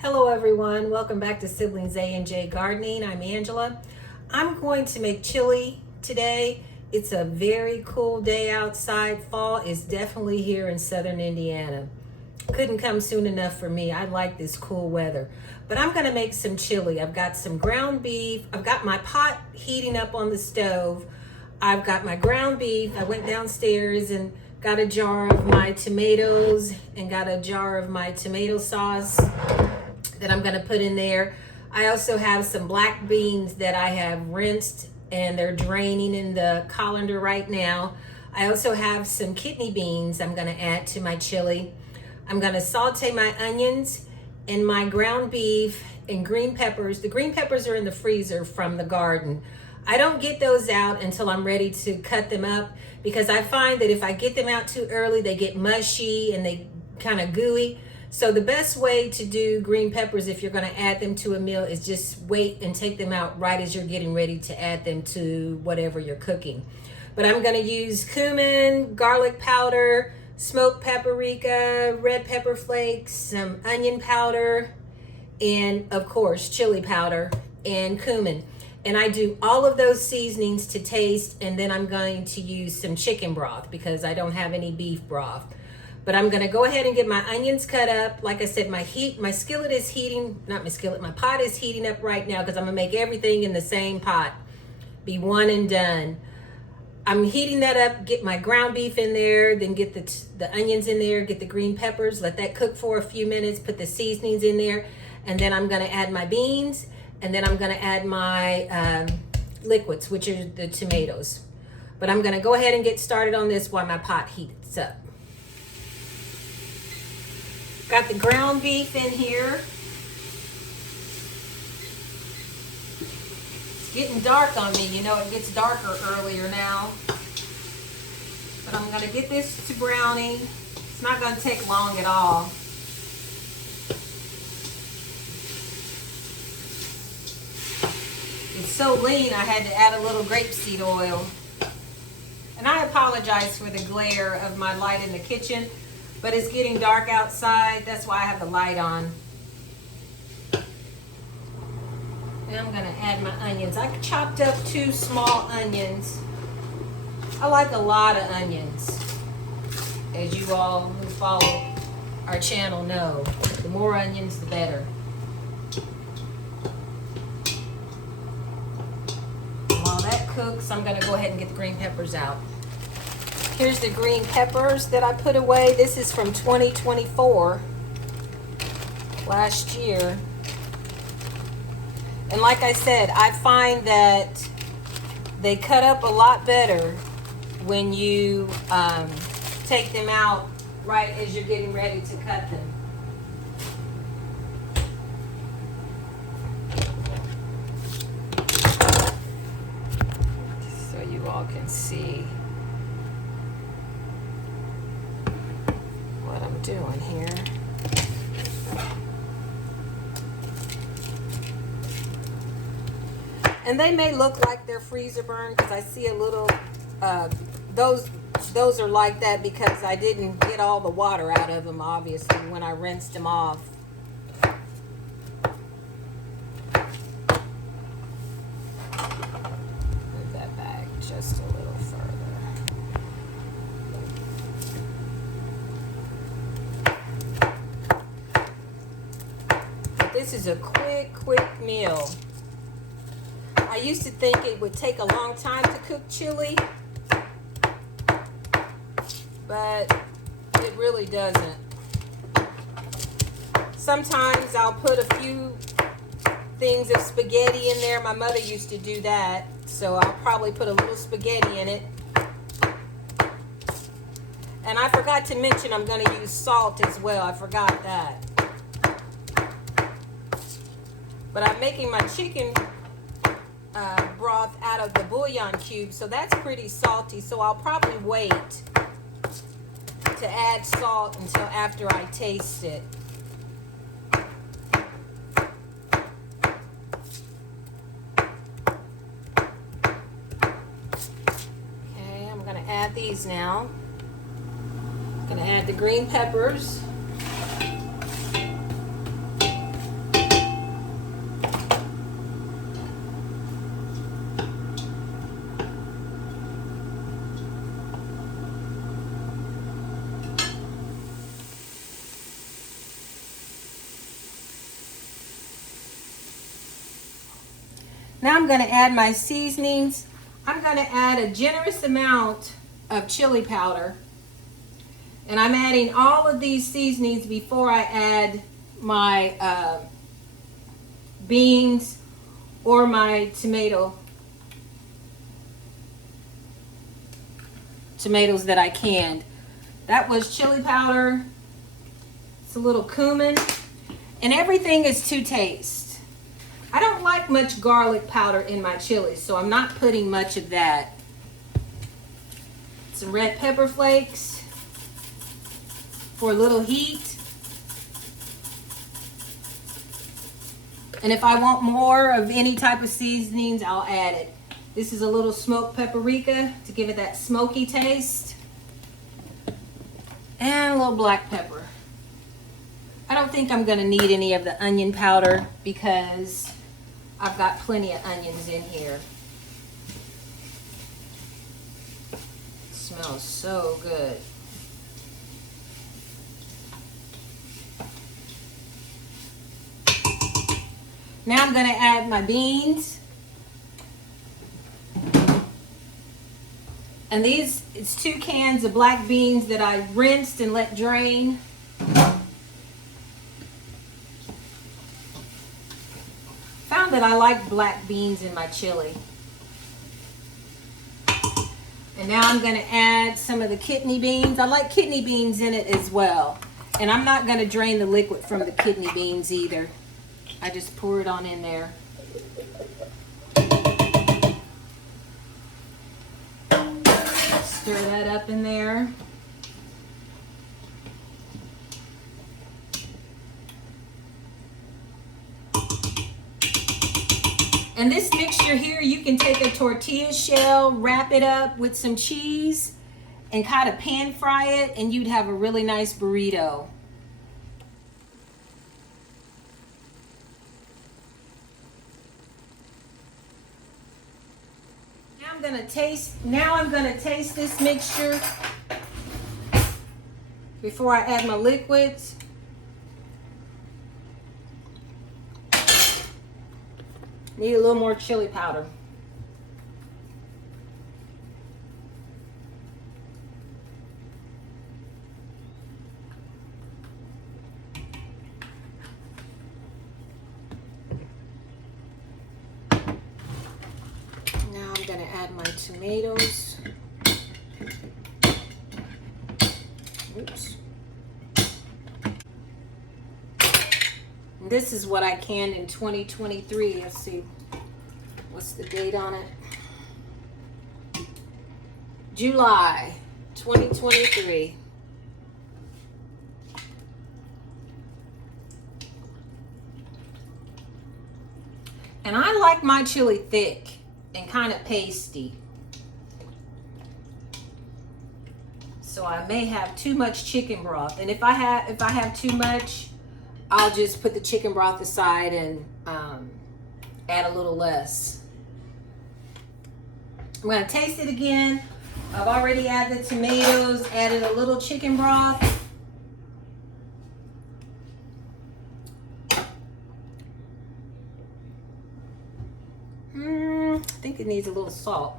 Hello everyone, welcome back to Siblings A&J Gardening. I'm Angela. I'm going to make chili today. It's a very cool day outside. Fall is definitely here in southern Indiana. Couldn't come soon enough for me. I like this cool weather. But I'm gonna make some chili. I've got some ground beef. I've got my pot heating up on the stove. I've got my ground beef. I went downstairs and got a jar of my tomatoes and got a jar of my tomato sauce that I'm gonna put in there. I also have some black beans that I have rinsed and they're draining in the colander right now. I also have some kidney beans I'm gonna add to my chili. I'm gonna saute my onions and my ground beef and green peppers. The green peppers are in the freezer from the garden. I don't get those out until I'm ready to cut them up because I find that if I get them out too early, they get mushy and they kind of gooey. So the best way to do green peppers if you're going to add them to a meal is just wait and take them out right as you're getting ready to add them to whatever you're cooking. But I'm going to use cumin, garlic powder, smoked paprika, red pepper flakes, some onion powder, and of course chili powder and cumin. And I do all of those seasonings to taste, and then I'm going to use some chicken broth because I don't have any beef broth. But I'm gonna go ahead and get my onions cut up. Like I said, my skillet is heating, not my skillet, my pot is heating up right now because I'm gonna make everything in the same pot. Be one and done. I'm heating that up, get my ground beef in there, then get the onions in there, get the green peppers, let that cook for a few minutes, put the seasonings in there, and then I'm gonna add my beans, and then I'm gonna add my liquids, which are the tomatoes. But I'm gonna go ahead and get started on this while my pot heats up. Got the ground beef in here. It's getting dark on me. You know, it gets darker earlier now. But I'm gonna get this to browning. It's not gonna take long at all. It's so lean, I had to add a little grapeseed oil. And I apologize for the glare of my light in the kitchen. But it's getting dark outside. That's why I have the light on. And I'm gonna add my onions. I chopped up 2 small onions. I like a lot of onions. As you all who follow our channel know, the more onions, the better. While that cooks, I'm gonna go ahead and get the green peppers out. Here's the green peppers that I put away. This is from 2024, last year. And like I said, I find that they cut up a lot better when you take them out right as you're getting ready to cut them. So you all can see doing here. And they may look like they're freezer burned because I see a little those are like that because I didn't get all the water out of them obviously when I rinsed them off. Move that back just a little further. This is a quick meal. I used to think it would take a long time to cook chili, but it really doesn't. Sometimes I'll put a few things of spaghetti in there. My mother used to do that, so I'll probably put a little spaghetti in it. And I forgot to mention I'm going to use salt as well. I forgot that. But I'm making my chicken broth out of the bouillon cube, so that's pretty salty. So I'll probably wait to add salt until after I taste it. Okay, I'm gonna add these now. I'm gonna add the green peppers. Now I'm going to add my seasonings. I'm going to add a generous amount of chili powder. And I'm adding all of these seasonings before I add my beans or my tomatoes that I canned. That was chili powder. It's a little cumin. And everything is to taste. I don't like much garlic powder in my chili, so I'm not putting much of that. Some red pepper flakes for a little heat. And if I want more of any type of seasonings, I'll add it. This is a little smoked paprika to give it that smoky taste. And a little black pepper. I don't think I'm going to need any of the onion powder because I've got plenty of onions in here. It smells so good. Now I'm going to add my beans. And it's 2 cans of black beans that I rinsed and let drain. Found that I like black beans in my chili. And now I'm going to add some of the kidney beans. I like kidney beans in it as well. And I'm not going to drain the liquid from the kidney beans either. I just pour it on in there. Stir that up in there. And this mixture here, you can take a tortilla shell, wrap it up with some cheese, and kind of pan fry it, and you'd have a really nice burrito. Now I'm gonna taste this mixture before I add my liquids. Need a little more chili powder. Now I'm going to add my tomatoes. Oops. This is what I canned in 2023. Let's see. What's the date on it? July 2023. And I like my chili thick and kind of pasty. So I may have too much chicken broth. And if I have too much, I'll just put the chicken broth aside and add a little less. I'm going to taste it again. I've already added the tomatoes, added a little chicken broth. I think it needs a little salt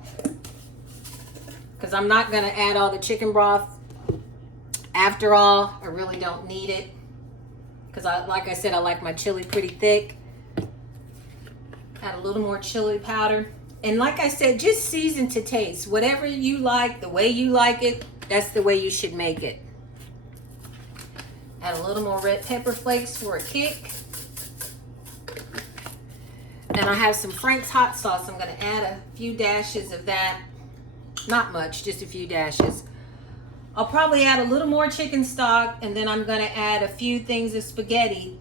because I'm not going to add all the chicken broth. After all, I really don't need it because like I said, I like my chili pretty thick. Add a little more chili powder. And like I said, just season to taste. Whatever you like, the way you like it, that's the way you should make it. Add a little more red pepper flakes for a kick. And I have some Frank's hot sauce. I'm going to add a few dashes of that. Not much, just a few dashes. I'll probably add a little more chicken stock, and then I'm going to add a few things of spaghetti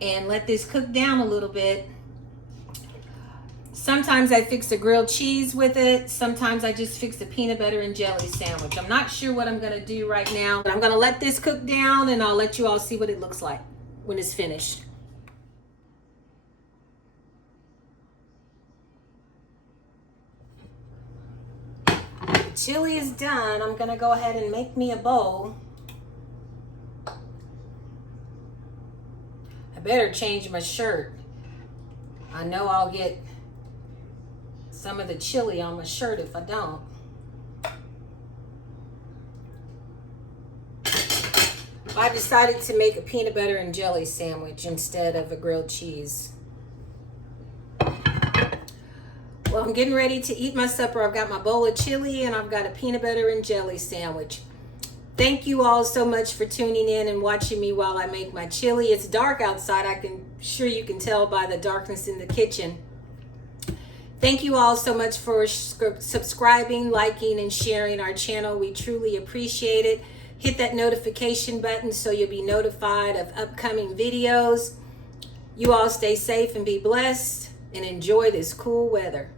and let this cook down a little bit. Sometimes I fix a grilled cheese with it. Sometimes I just fix a peanut butter and jelly sandwich. I'm not sure what I'm going to do right now, but I'm going to let this cook down, and I'll let you all see what it looks like when it's finished. Chili is done. I'm gonna go ahead and make me a bowl. I better change my shirt. I know I'll get some of the chili on my shirt if I don't. I decided to make a peanut butter and jelly sandwich instead of a grilled cheese. Well, I'm getting ready to eat my supper. I've got my bowl of chili and I've got a peanut butter and jelly sandwich. Thank you all so much for tuning in and watching me while I make my chili. It's dark outside. Sure you can tell by the darkness in the kitchen. Thank you all so much for subscribing, liking, and sharing our channel. We truly appreciate it. Hit that notification button so you'll be notified of upcoming videos. You all stay safe and be blessed and enjoy this cool weather.